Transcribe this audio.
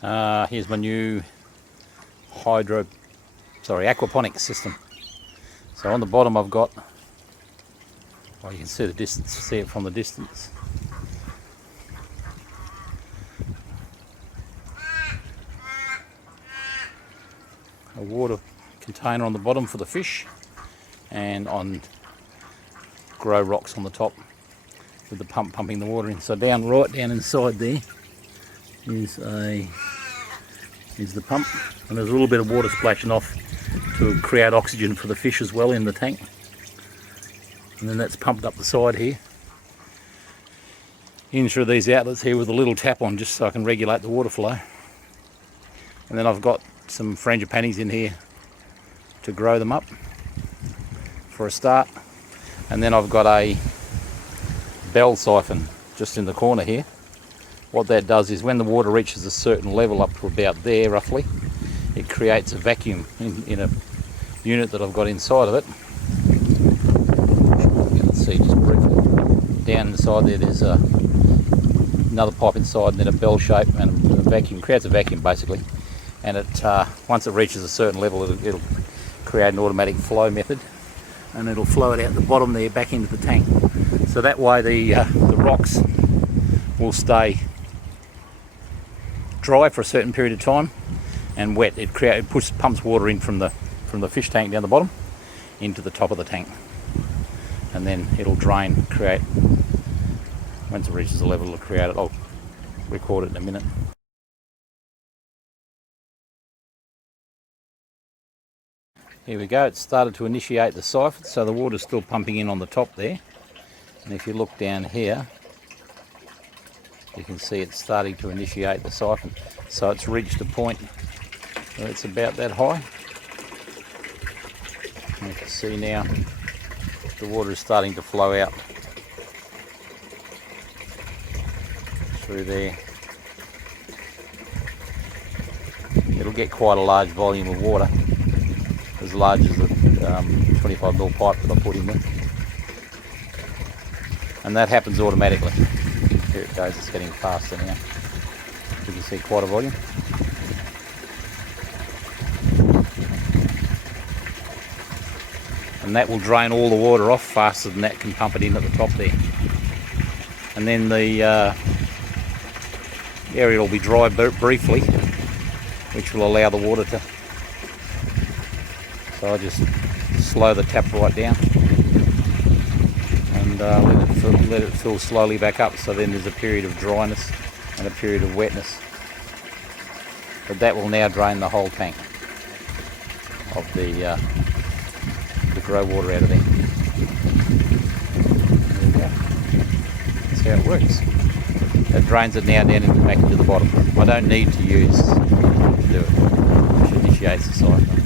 Here's my new aquaponics system. So on the bottom I've got, well, you can see the distance, see it from the distance. A water container on the bottom for the fish, and on grow rocks on the top with the pump pumping the water in. So right down inside there is the pump, and there's a little bit of water splashing off to create oxygen for the fish as well in the tank. And then that's pumped up the side here in through these outlets here with a little tap on, just so I can regulate the water flow. And then I've got some frangipanis in here to grow them up for a start. And then I've got a bell siphon just in the corner here. What that does is when the water reaches a certain level, up to about there roughly, it creates a vacuum in a unit that I've got inside of it. You can see just briefly. Down inside there's another pipe inside, and then a bell shape, and a vacuum, creates a vacuum basically. And it once it reaches a certain level, it'll create an automatic flow method, and it'll flow it out the bottom there back into the tank. So that way the rocks will stay dry for a certain period of time and wet. It pumps water in from the fish tank down the bottom into the top of the tank, and then it'll drain, create, once it reaches a level it'll create it. I'll record it in a minute. Here we go, it's started to initiate the siphon, so the water's still pumping in on the top there. And if you look down here, you can see it's starting to initiate the siphon. So it's reached a point where it's about that high. And you can see now the water is starting to flow out through there. It'll get quite a large volume of water, as large as the 25mm pipe that I put in there. And that happens automatically. Here it goes, it's getting faster now. You can see quite a volume. And that will drain all the water off faster than that can pump it in at the top there. And then the area will be dry briefly, which will allow the water to... So I just slow the tap right down and let it fill slowly back up. So then there's a period of dryness and a period of wetness. But that will now drain the whole tank of the grow water out of there. There we go. That's how it works. It drains it now down back into the bottom. I don't need to use to do it. It initiates the siphon.